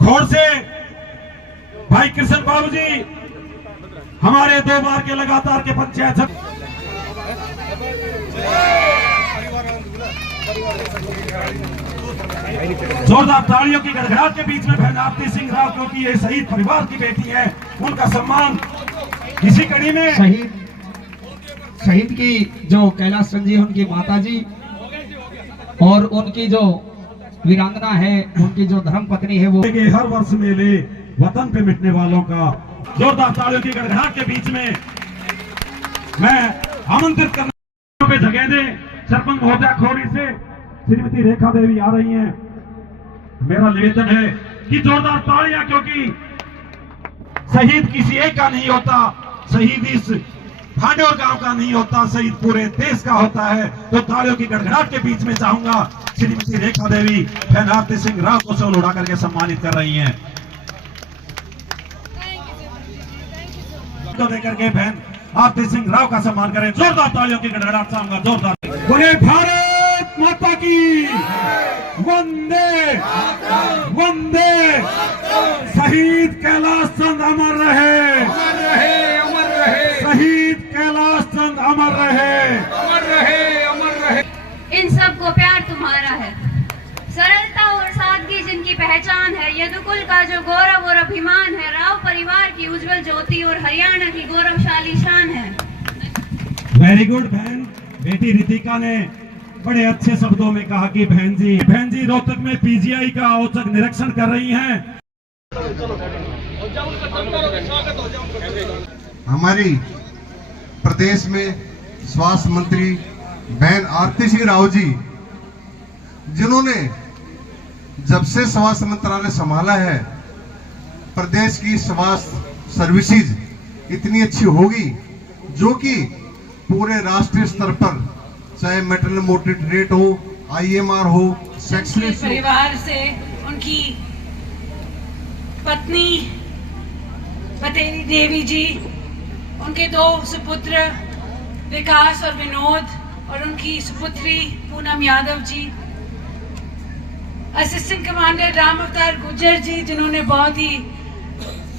खोड़ से भाई कृष्ण बाबू जी हमारे 2 बार के लगातार के पंचायत जोरदार तालियों की गड़गड़ाहट के बीच में बहन आरती सिंह राव, क्योंकि ये शहीद परिवार की बेटी है, उनका सम्मान इसी कड़ी में शहीद की जो कैलाश चंद जी उनकी माता जी और उनकी जो वीरांगना है, उनकी जो धर्म पत्नी है, वो हर वर्ष मेले वतन पे मिटने वालों का जोरदार तालियों की गड़गड़ाहट के बीच में मैं आमंत्रित करने पे जगह दे सरपंच महोदया खोड़ी से श्रीमती रेखा देवी आ रही हैं। मेरा निवेदन है कि जोरदार तालियां, क्योंकि शहीद किसी एक का नहीं होता, शहीद इस भांडोर गांव का नहीं होता, शहीद पूरे देश का होता है। तो तालियों की गड़गड़ाहट के बीच में चाहूंगा श्रीमती रेखा देवी बहन आरती सिंह राव को शॉल उड़ा करके सम्मानित कर रही हैं। तो देकर के बहन आरती सिंह राव का सम्मान करें। जोरदार तालियों की गड़गड़ाहट चाहूंगा, जोरदार। बोले भारत माता की वंदे वंदे। शहीद कैलाश चंद अमर रहे, अमर रहे, शहीद कैलाश चंद अमर रहे, अमर रहे, अमर रहे। इन सब को प्यार तुम्हारा है, सरलता और सादगी जिनकी पहचान है, यदुकुल का जो गौरव और अभिमान है, राव परिवार की उज्जवल ज्योति और हरियाणा की गौरवशाली शान है। वेरी गुड बहन। बेटी रितिका ने बड़े अच्छे शब्दों में कहा कि बहन जी रोहतक में पीजीआई का औचक निरीक्षण कर रही हैं। हमारी प्रदेश में स्वास्थ्य मंत्री बहन आरती सिंह राव जी, जिन्होंने जब से स्वास्थ्य मंत्रालय संभाला है, प्रदेश की स्वास्थ्य सर्विसेज इतनी अच्छी होगी जो कि पूरे राष्ट्रीय स्तर पर, चाहे मैटरनल मोर्टेलिटी रेट हो, IMR हो, सेक्स रेट हो। परिवार से उनकी पत्नी बतेरी देवी जी, उनके 2 सुपुत्र विकास और विनोद, और उनकी सुपुत्री पूनम यादव जी, असिस्टेंट कमांडर राम अवतार गुर्जर जी, जिन्होंने बहुत ही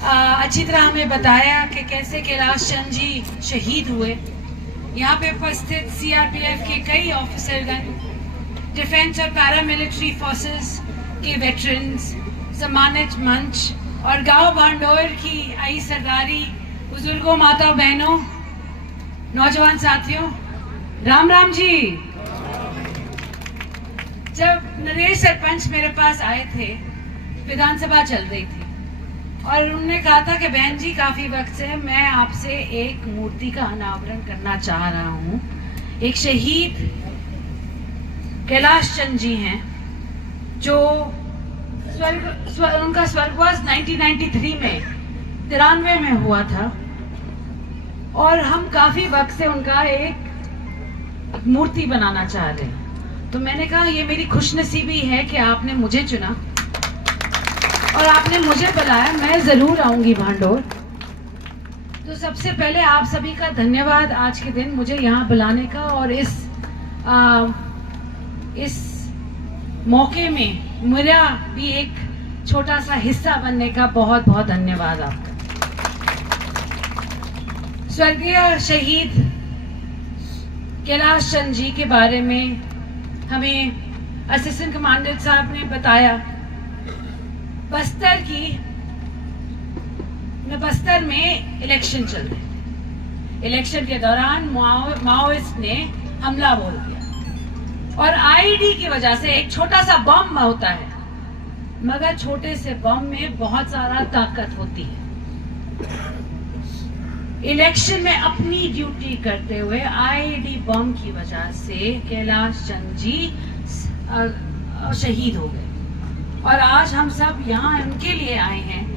अच्छी तरह हमें बताया कि कैसे कैलाश चंद जी शहीद हुए। यहाँ पे उपस्थित CRPF के कई ऑफिसरगण, डिफेंस और पैरामिलिट्री फोर्सेस के वेटरन्स, सम्मानित मंच और गांव भांडोर की आई सरदारी, बुजुर्गों, माता बहनों, नौजवान साथियों, राम राम जी। जब नरेश सरपंच मेरे पास आए थे, विधानसभा चल रही थी और उन्होंने कहा था कि बहन जी काफी वक्त से मैं आपसे एक मूर्ति का अनावरण करना चाह रहा हूँ। एक शहीद कैलाश चंद जी हैं जो उनका स्वर्गवास 1993 में 93 में हुआ था और हम काफी वक्त से उनका एक मूर्ति बनाना चाह रहे हैं। तो मैंने कहा ये मेरी खुशनसीबी है कि आपने मुझे चुना और आपने मुझे बुलाया, मैं जरूर आऊंगी भांडोर। तो सबसे पहले आप सभी का धन्यवाद आज के दिन मुझे यहाँ बुलाने का और इस मौके में मेरा भी एक छोटा सा हिस्सा बनने का बहुत बहुत धन्यवाद आपका। स्वर्गीय शहीद कैलाश चंद जी के बारे में हमें असिस्टेंट कमांडेंट साहब ने बताया। बस्तर में इलेक्शन चल रहे, इलेक्शन के दौरान माओइस्ट ने हमला बोल दिया और आईडी की वजह से एक छोटा सा बम होता है, मगर छोटे से बम में बहुत सारा ताकत होती है। इलेक्शन में अपनी ड्यूटी करते हुए आईडी बम की वजह से कैलाश चंद जी शहीद हो गए और आज हम सब यहाँ उनके लिए आए हैं।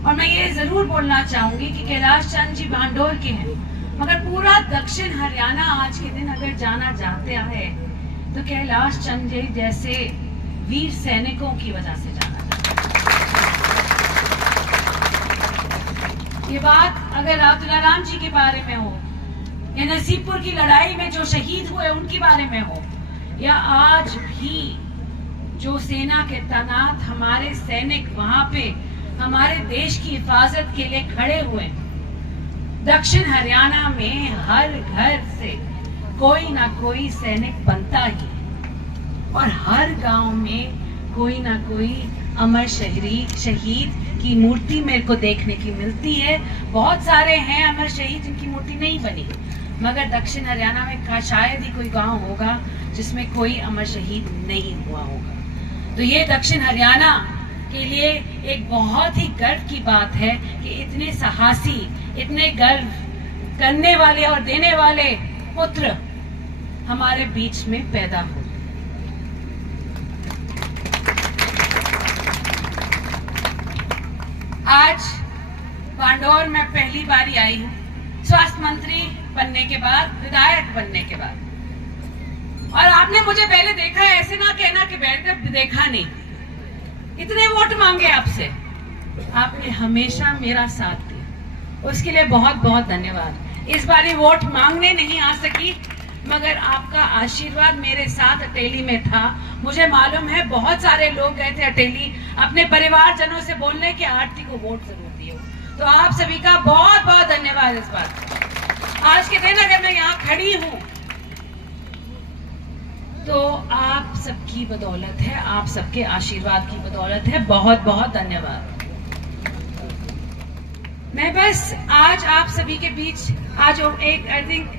और मैं ये जरूर बोलना चाहूंगी कि कैलाश चंद जी भांडोर के हैं, मगर पूरा दक्षिण हरियाणा आज के दिन अगर जाना चाहता है तो कैलाश चंद जी जैसे वीर सैनिकों की वजह से जाना चाहता है। ये बात अगर राम जी के बारे में हो या नसीबपुर की लड़ाई में जो शहीद हुए उनके बारे में हो, या आज भी जो सेना के तैनात हमारे सैनिक वहां पे हमारे देश की हिफाजत के लिए खड़े हुए, दक्षिण हरियाणा में हर घर से कोई ना कोई सैनिक बनता ही और हर गांव में कोई ना कोई अमर शहीद की मूर्ति मेरे को देखने की मिलती है। बहुत सारे हैं अमर शहीद जिनकी मूर्ति नहीं बनी, मगर दक्षिण हरियाणा में शायद ही कोई गांव होगा जिसमें कोई अमर शहीद नहीं हुआ होगा। तो ये दक्षिण हरियाणा के लिए एक बहुत ही गर्व की बात है कि इतने साहसी, इतने गर्व करने वाले और देने वाले पुत्र हमारे बीच में पैदा हो। आज भांडोर में पहली बारी आई हूँ, स्वास्थ्य मंत्री बनने के बाद, विधायक बनने के बाद। और आपने मुझे पहले देखा है, ऐसे ना कहना कि बैठकर देखा नहीं। इतने वोट मांगे आपसे, आपने हमेशा मेरा साथ दिया, उसके लिए बहुत बहुत धन्यवाद। इस बारी वोट मांगने नहीं आ सकी, मगर आपका आशीर्वाद मेरे साथ अटेली में था। मुझे मालूम है बहुत सारे लोग गए थे अटेली अपने परिवारजनों से बोलने कि आरती को वोट जरूर दियो। तो आप सभी का बहुत बहुत धन्यवाद। इस बात आज के दिन अगर मैं यहाँ खड़ी हूँ तो आप सबकी बदौलत है, आप सबके आशीर्वाद की बदौलत है। बहुत बहुत धन्यवाद। मैं बस आज आप सभी के बीच आज एक आई थिंक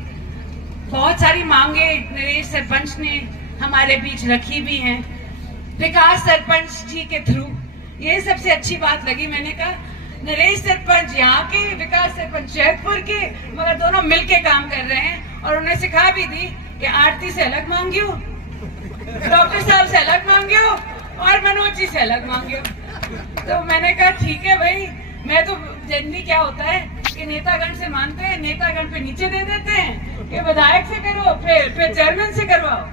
बहुत सारी मांगे नरेश सरपंच ने हमारे बीच रखी भी हैं, विकास सरपंच जी के थ्रू। ये सबसे अच्छी बात लगी। मैंने कहा नरेश सरपंच यहाँ के, विकास सरपंच जयपुर के, मगर दोनों मिलके काम कर रहे हैं। और उन्हें सिखा भी दी कि आरती से अलग मांगियो, डॉक्टर साहब से अलग मांगियो और मनोज जी से अलग मांगियो। तो मैंने कहा ठीक है भाई, मैं तो जनरली क्या होता है कि नेतागण से मानते हैं, नेतागण पे नीचे दे देते हैं कि विधायक से करो, फिर चेयरमैन से करवाओ।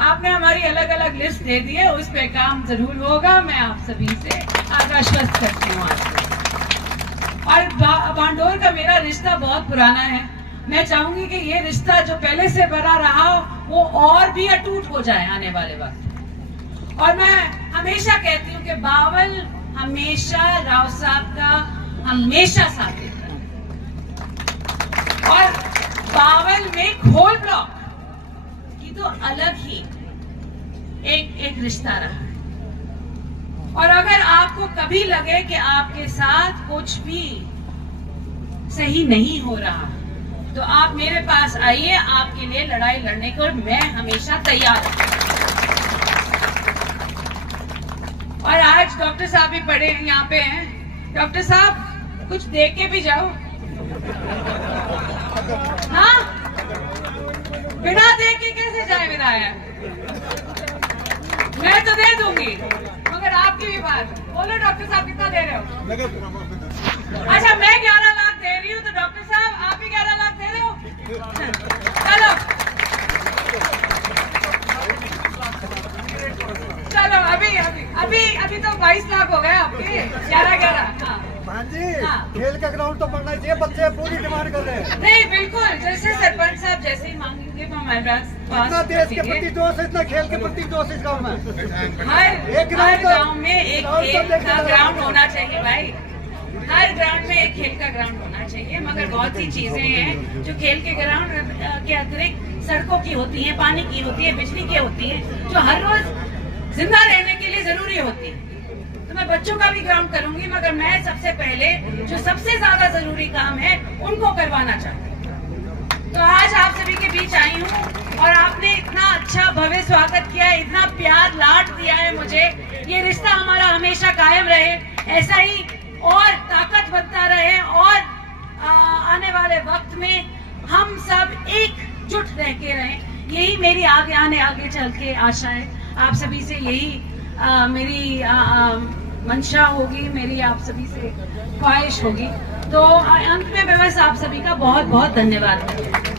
आपने हमारी अलग अलग लिस्ट दे दी है, उस पे काम जरूर होगा। मैं आप सभी से आश्वस्त करती हूँ आज। और भांडोर का मेरा रिश्ता बहुत पुराना है। मैं चाहूंगी कि ये रिश्ता जो पहले से बना रहा वो और भी अटूट हो जाए आने वाले वक्त। और मैं हमेशा कहती हूँ कि बावल हमेशा राव साहब का हमेशा साथ देता है। और बावल में खोल ब्लॉक की तो अलग ही एक रिश्ता रहा है। और अगर आपको कभी लगे कि आपके साथ कुछ भी सही नहीं हो रहा, तो आप मेरे पास आइए, आपके लिए लड़ाई लड़ने को मैं हमेशा तैयार हूं। और आज डॉक्टर साहब भी पड़े हैं, यहाँ पे हैं। डॉक्टर साहब कुछ दे के भी जाओ। हाँ, बिना दे के कैसे जाए विधायक? मैं तो दे दूंगी, मगर आपकी भी बात। बोलो डॉक्टर साहब कितना दे रहे हो? अच्छा, मैं 11 लाख दे रही हूँ, तो डॉक्टर साहब आप भी 11 लाख दे रहे हो? चलो चलो, अभी तो 22 लाख हो गए आपके। 11। हाँ जी, खेल का ग्राउंड तो बनना चाहिए, बच्चे पूरी डिमांड कर रहे हैं। नहीं, बिल्कुल, जैसे सरपंच साहब जैसे ही मांगेंगे तो हमारे इतना देश के प्रति जोश है, इतना खेल के प्रति जोश इस गाँव में। हर गाँव में एक खेल का ग्राउंड होना चाहिए भाई। हर ग्राउंड में एक खेल का ग्राउंड होना चाहिए, मगर बहुत सी चीजें हैं जो खेल के ग्राउंड के अतिरिक्त सड़कों की होती हैं, पानी की होती है, बिजली की होती है, जो हर रोज जिंदा रहने के लिए जरूरी होती है। तो मैं बच्चों का भी ग्राउंड करूंगी, मगर मैं सबसे पहले जो सबसे ज्यादा जरूरी काम है उनको करवाना चाहती हूँ। तो आज आप सभी के बीच आई हूँ और आपने इतना अच्छा भव्य स्वागत किया है, इतना प्यार लाड दिया है मुझे। ये रिश्ता हमारा हमेशा कायम रहे, ऐसा ही और ताकत बनता रहे, और आने वाले वक्त में हम सब एकजुट रह के रहें। यही मेरी आगे चल के आशा है। आप सभी से यही मेरी मंशा होगी, मेरी आप सभी से ख्वाहिश होगी। तो अंत में मैं बस आप सभी का बहुत बहुत धन्यवाद करती हूँ।